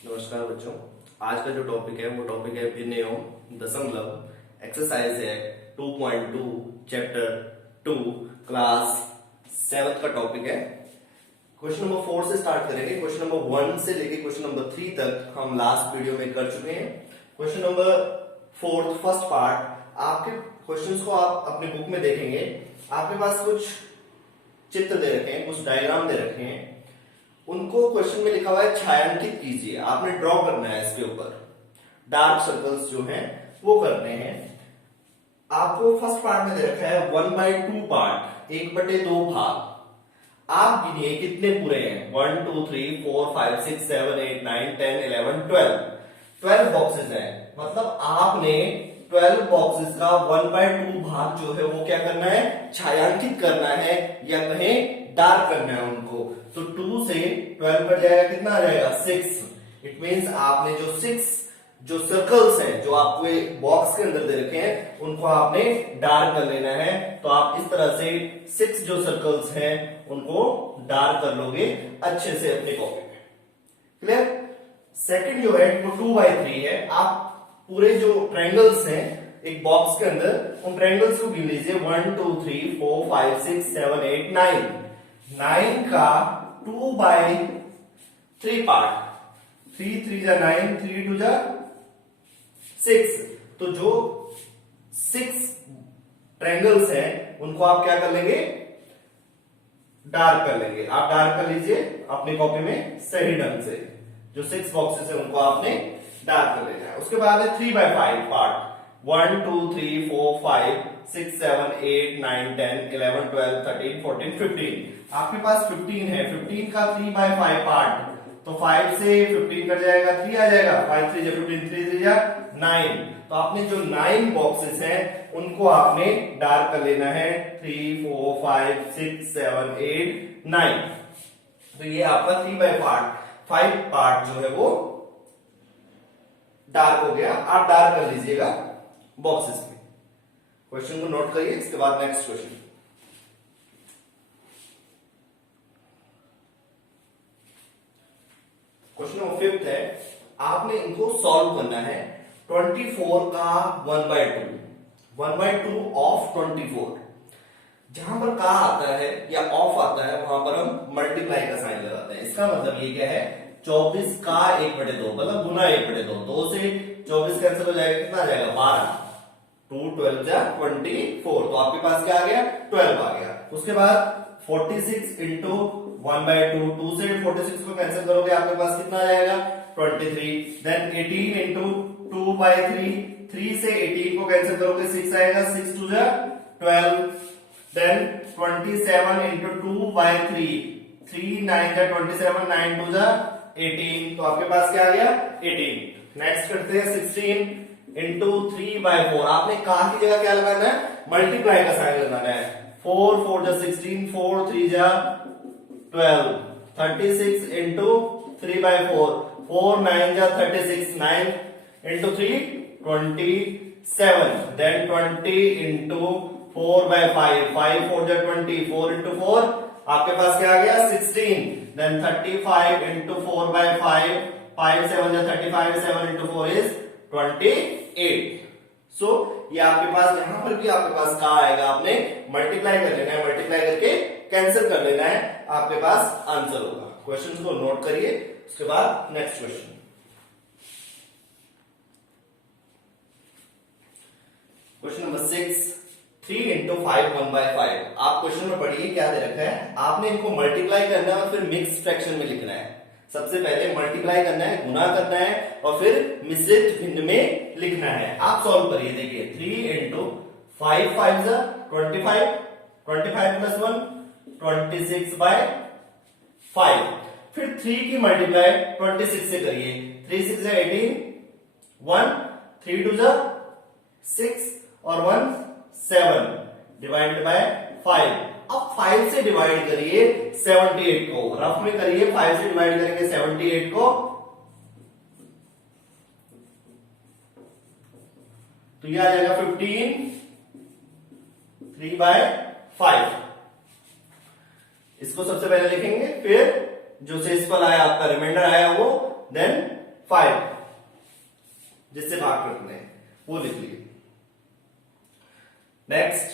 नमस्कार बच्चों। आज का जो टॉपिक है वो टॉपिक है भिन्न एवं दशमलव। एक्सरसाइज है 2.2 चैप्टर 2 क्लास 7 का टॉपिक है। क्वेश्चन नंबर 4 से स्टार्ट करेंगे। क्वेश्चन नंबर 1 से लेके क्वेश्चन नंबर 3 तक हम लास्ट वीडियो में कर चुके हैं। क्वेश्चन नंबर 4 फर्स्ट पार्ट, आपके क्वेश्चंस को आप अपने बुक में देखेंगे। आपके पास कुछ चित्र दे रखे हैं, कुछ डायग्राम दे रखे हैं। उनको क्वेश्चन में लिखा हुआ है छायांकित कीजिए। आपने ड्रॉ करना है इसके ऊपर। डार्क सर्कल्स जो हैं वो करने हैं। आपको फर्स्ट पार्ट में दे रखा है 1/2 पार्ट, 1/2 भाग। आप गिनिए कितने पूरे हैं। 1 2 3 4 5 6 7 8 9 10 11 12 बॉक्सेस हैं। मतलब आपने 12 बॉक्सेस का 1/2 भाग जो है वो क्या करना है, छायांकित करना है या कहें डार्क करना है उनको। तो 2 से 12 पर जाएगा, कितना आ जाएगा 6। इट मींस आपने जो 6 जो सर्कल्स हैं जो आपको एक बॉक्स के अंदर दे रखे हैं उनको आपने डार्क कर लेना है। तो आप इस तरह से 6 जो सर्कल्स हैं उनको डार्क कर लोगे अच्छे से अपनी कॉपी में। क्लियर। सेकंड जो है वो 2/3 है। आप पूरे जो ट्रायंगल्स हैं एक बॉक्स के अंदर, उन ट्रायंगल्स को गिन लीजिए। 1 2 3 4 5 6 7 8 9 का 2/3 पार्ट। 3 3 जा 9, 3 2 जा 6। तो जो 6 ट्रायंगल्स हैं उनको आप क्या कर लेंगे, डार्क कर लेंगे। आप डार्क कर लीजिए अपनी कॉपी में सही ढंग से। जो 6 बॉक्सेस है उनको आपने डार्क कर लेना है। उसके बाद है 3/5 पार्ट। 1 2 3 4 5 6 7 8 9 10 11 12 13 14 15। आपके पास 15 है। 15 का 3/5 पार्ट, तो 5 से 15 कट जाएगा, 3 आ जाएगा। 5 3 जा 15, 3 3 जा 9। तो आपने जो 9 बॉक्सेस हैं उनको आपने डार्क कर लेना है। 3 4 5 6 7 8 9। तो ये आपका 3/5 पार्ट जो है वो डार्क हो गया। आप डार्क कर लीजिएगा बॉक्सेस में। क्वेश्चन को नोट करिए। इसके बाद नेक्स्ट क्वेश्चन। क्वेश्चन नंबर 5 है। आपने इनको सॉल्व करना है। 24 का 1/2 ऑफ 24। जहां पर का आता है या ऑफ आता है वहां पर हम मल्टीप्लाई का साइन लगाते हैं। इसका मतलब ये क्या है, 24 का 1/2 मतलब गुना 1/2। 2 से 24 कैंसिल हो जाएगा, कितना आ जाएगा 12। 2 12 जा 24। तो आपके पास क्या आ गया, 12 आ गया। उसके बाद 46 इंटू 1/2। 2 से 46 को कैंसिल करोगे आपके पास कितना आ जाएगा 23। Then 18 into 2/3। 3 से 18 को कैंसिल करोगे 6 आएगा। 6 2 जा 12। Then 27 into 2/3। 3 9 जा 27, 9 2 जा 18। तो आपके पास क्या आ गया 18। नेक्स्ट करते हैं 16 इंटू 3/4। आपने कहा की जगह क्या लगाना है, मल्टीप्लाई का साइन लगाना है। 4 4 जा 16, 4 3 जा 12। 36 इंटू 3/4। 4 9 जा 36, 9 इंटू 3 27। Then 20 into 4/5। 5 4 जा 20, 4 इंटू 4 आपके पास क्या आ गया 16। Then 35 into 4/5। 5 7 जा 35, 7 इंटू 4 इज 28। सो ये आपके पास यहां पर भी आपके पास का आएगा, आपने मल्टीप्लाई कर लेना है। मल्टीप्लाई करके कैंसिल कर लेना है, आपके पास आंसर होगा। क्वेश्चन को नोट करिए। उसके बाद next question. Question number 6, 3 into 5 1/5। आप क्वेश्चन में पढ़िए क्या दे रखा है। आपने इनको मल्टीप्लाई करना है और फिर मिक्स फ्रैक्शन में लिखना है। सबसे पहले मल्टीप्लाई करना है, गुना करना है और फिर मिश्रित भिन्न में लिखना है। आप सॉल्व करिए। देखिए 3 इंटू 5 5 जा 25, 25 प्लस 1 26/5। फिर 3 की मल्टीप्लाई 26 से करिए। 3 6 जा 18, 1 3 2 जा 6 और 1 7 डिवाइडेड बाय 5। अब 5 से डिवाइड करिए 78 को। रफ में करिए, 5 से डिवाइड करेंगे 78 को तो यह आ जाएगा 15 3/5। इसको सबसे पहले लिखेंगे, फिर जो शेषफल आया आपका रिमाइंडर आया वो, देन 5 जिससे भाग करते हैं वो लिख लिए। Next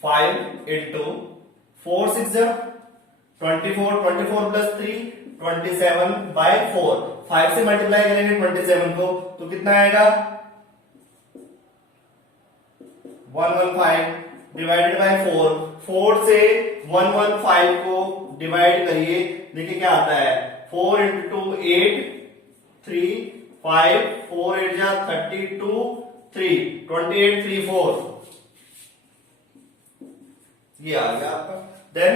5 into 4 6 24, 24 plus 3 27 bye 4। 5 से मल्टीप्लाई करेंगे 27 को तो कितना आएगा 115 डिवाइडेड बाय 4। 4 से 115 को डिवाइड करिए, देखिए क्या आता है 4 इंटू 2 8 3 5 4 8 जा 32 3 28 3 4 ये आ गया आपका। Then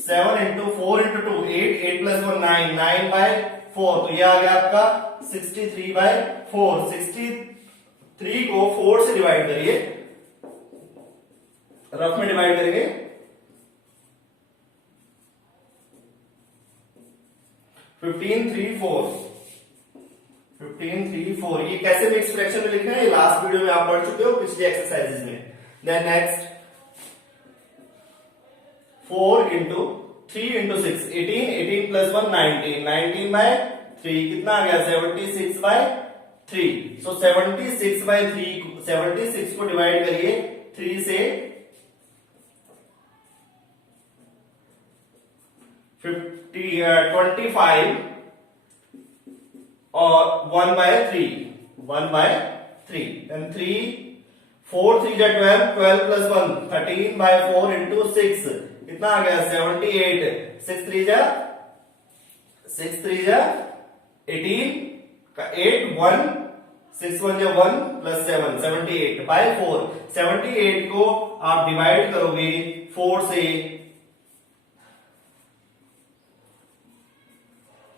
7 into 4 into 2 8 8 plus 1 9 9 by 4 तो ये आ गया आपका 63 बाय 4। 63 को 4 से डिवाइड करिए, रफ में डिवाइड करेंगे 15 3 4 15 3 4। ये कैसे मिक्स फ्रैक्शन में लिखना है ये लास्ट वीडियो में आप पढ़ चुके हो पिछले एक्सरसाइजेज में। Then next 4 into 3 into 6 18 18 plus 1 19 19 by 3 कितना आ गया 76 बाय 3। सो 76 बाय 3 76 को डिवाइड करिए 3 से 25 और 1 बाय 3 1 बाय 3 एंड 3 4 3 जा 12 12 प्लस 1 13 बाय 4 इंटू 6 कितना आ गया 78 6 3 जा 18 का 8 1 6 1 जा 1 प्लस 7 78 बाय 4। 78 को आप डिवाइड करोगे 4 से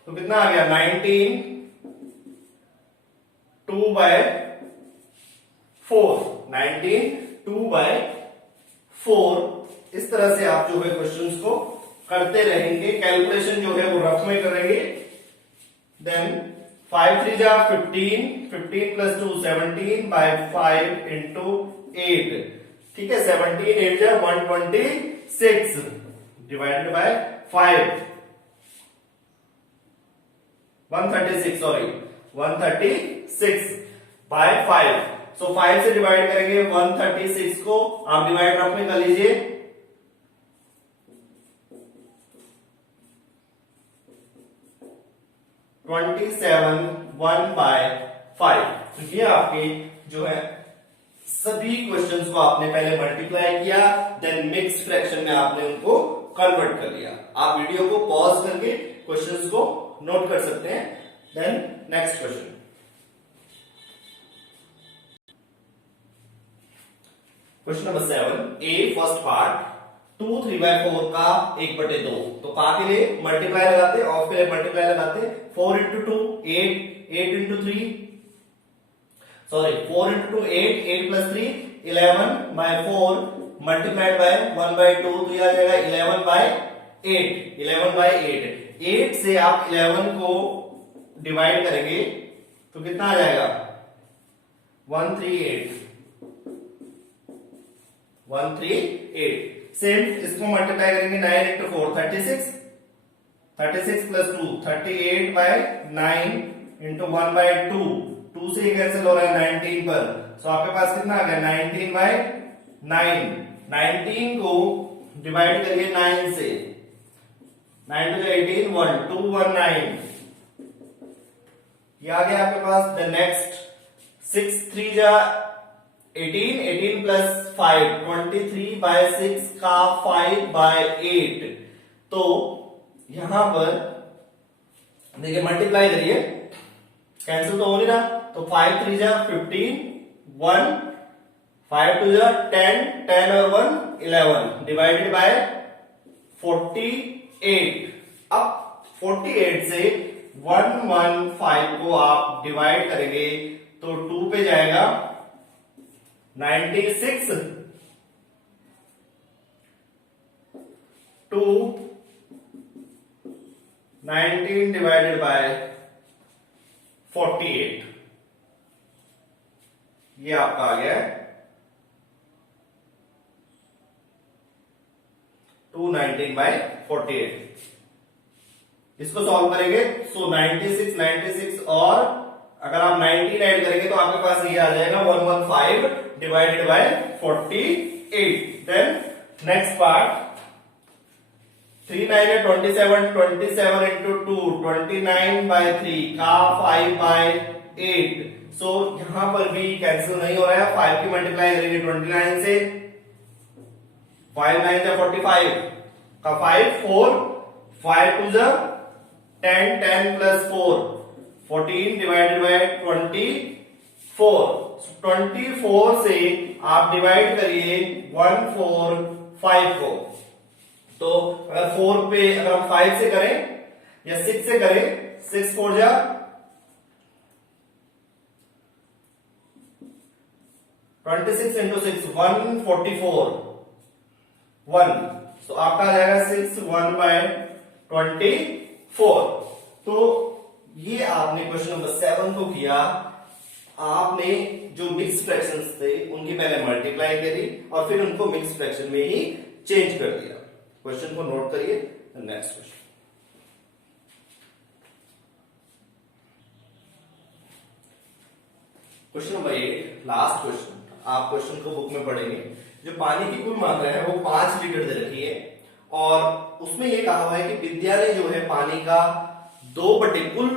तो कितना आ गया 19 2 बाय 4 19 2 बाय 4। इस तरह से आप जो है क्वेश्चंस को करते रहेंगे, कैलकुलेशन जो है वो रफ में करेंगे। देन 5 3 जा 15 15 प्लस 2 17 बाय 5 इंटू 8 ठीक है 17 8 जा 126 डिवाइडेड बाय 5 136 सॉरी 136 बाय 5। सो 5 से डिवाइड करेंगे 136 को आप डिवाइड रफ में कर लीजिए 27 1 बाय 5। तो ये आपके जो है सभी क्वेश्चंस को आपने पहले मल्टीप्लाई किया, देन मिक्स फ्रैक्शन में आपने उनको कन्वर्ट कर लिया। आप वीडियो को पॉज करके क्वेश्चंस को नोट कर सकते हैं। Then next question question number 7 a first part 2 3 by 4 का 1/2। तो का के लिए मल्टीप्लाई लगाते, ऑफ के लिए मल्टीप्लाई लगाते 4 into 2 8 8 into 3 sorry 4 into 2 8 8 plus 3 11 by 4 multiplied by 1 by 2 तो यह आ जाएगा 11 बाय 8 11 बाय 8। 8 से आप 11 को डिवाइड करेंगे तो कितना आ जाएगा 138 138। सेम इसको मल्टीप्लाई करेंगे 9 into 4 36 36 plus 2 38 by 9 into 1 by 2 2 से कैंसिल हो रहा है 19 पर। सो आपके पास कितना आ गया 19 बाय 9। 19 को डिवाइड करिए 9 से 9 टू 18 1 2 1 9 ये आ गया आपके पास। द नेक्स्ट 6 3 जा 18 18 प्लस 5 23 बाय 6 का 5 बाय 8। तो यहां पर देखिए मल्टीप्लाई करिए कैंसिल तो हो नहीं रहा तो 5 3 जा 15 1 5 2 जा 10 10 और 1 11 डिवाइडेड बाय 48। अब 48 से 115 को आप डिवाइड करेंगे तो 2 पे जाएगा 96 2 19 डिवाइडेड बाय 48 ये आपका आ गया 219 बाय 48। इसको सॉल्व करेंगे सो 96 और अगर आप 19 ऐड करेंगे तो आपके पास ये आ जाएगा 115 divided by 48। Then next part 3 9 है 27 इंटू 2 29 बाय 3 का 5 बाय 8। सो यहां पर भी कैंसिल नहीं हो रहा है, 5 की मल्टीप्लाई करेंगे 29 से, 5 9 जा 45 का 5 4 5 2 जा 10 10 प्लस 4 14 डिवाइडेड बाय 24। 24 से आप डिवाइड करिए 1 4 5 को, तो अगर 4 पे अगर हम 5 से करें या 6 से करें, 6 4 जा 26 इंटू 6 144 1, तो आपका आ जाएगा 6 1 बाय 24। तो ये आपने क्वेश्चन नंबर 7 को किया। आपने जो मिक्स फ्रैक्शंस थे उनकी पहले मल्टीप्लाई करी और फिर उनको मिक्स फ्रैक्शन में ही चेंज कर दिया। क्वेश्चन को नोट करिए। Next question, question number 8, last question. आप क्वेश्चन को बुक में पढ़ेंगे। जो पानी की कुल मात्रा है वो 5 लीटर दे रखी है और उसमें ये कहा हुआ है कि विद्या ने जो है पानी का 2/, कुल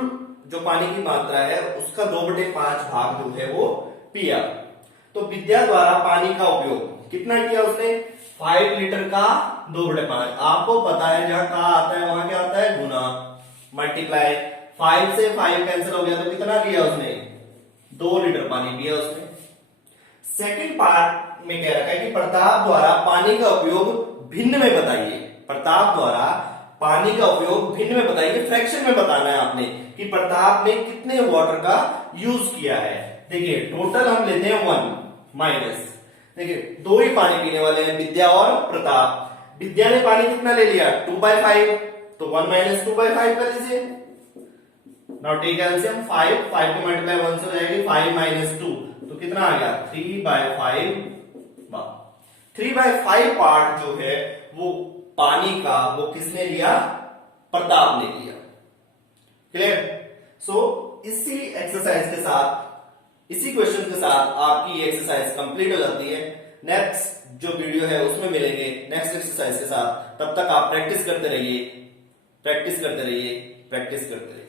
जो पानी की मात्रा है उसका 2/5 भाग जो है वो पिया। तो विद्या द्वारा पानी का उपयोग कितना किया उसने? 5 लीटर का 2/5। आपको पता है जहां का आता है वहां क्या आता है? गुना, मल्टीप्लाई। 5 से 5 कैंसिल हो गया तो कितना किया उसने? 2 लीटर पानी पिया उसने। सेकंड पार्ट में कह रखा है कि प्रताप द्वारा पानी का उपयोग भिन्न में बताइए। प्रताप द्वारा पानी का उपयोग भिन्न में बताइए, फ्रैक्शन में बताना है आपने कि प्रताप ने कितने वाटर का यूज किया है। देखिए टोटल हम लेते हैं 1 माइनस, देखिए 2 ही पानी पीने वाले हैं, विद्या और प्रताप। विद्या ने पानी कितना ले लिया? 2/5, तो 1 माइनस 2/5 कर लीजिए। नाउ टेक एलसीएम 5 को मल्टीप्लाई 1 से हो जाएगी 5 माइनस 2, तो कितना आ गया? 3/5। 3/5 पार्ट जो है वो पानी का वो किसने लिया? प्रताप ने लिया। क्लियर? सो इसी एक्सरसाइज के साथ, इसी क्वेश्चन के साथ आपकी ये एक्सरसाइज कंप्लीट हो जाती है। नेक्स्ट जो वीडियो है उसमें मिलेंगे नेक्स्ट एक्सरसाइज के साथ। तब तक आप प्रैक्टिस करते रहिए, प्रैक्टिस करते रहिए, प्रैक्टिस करते रहिए।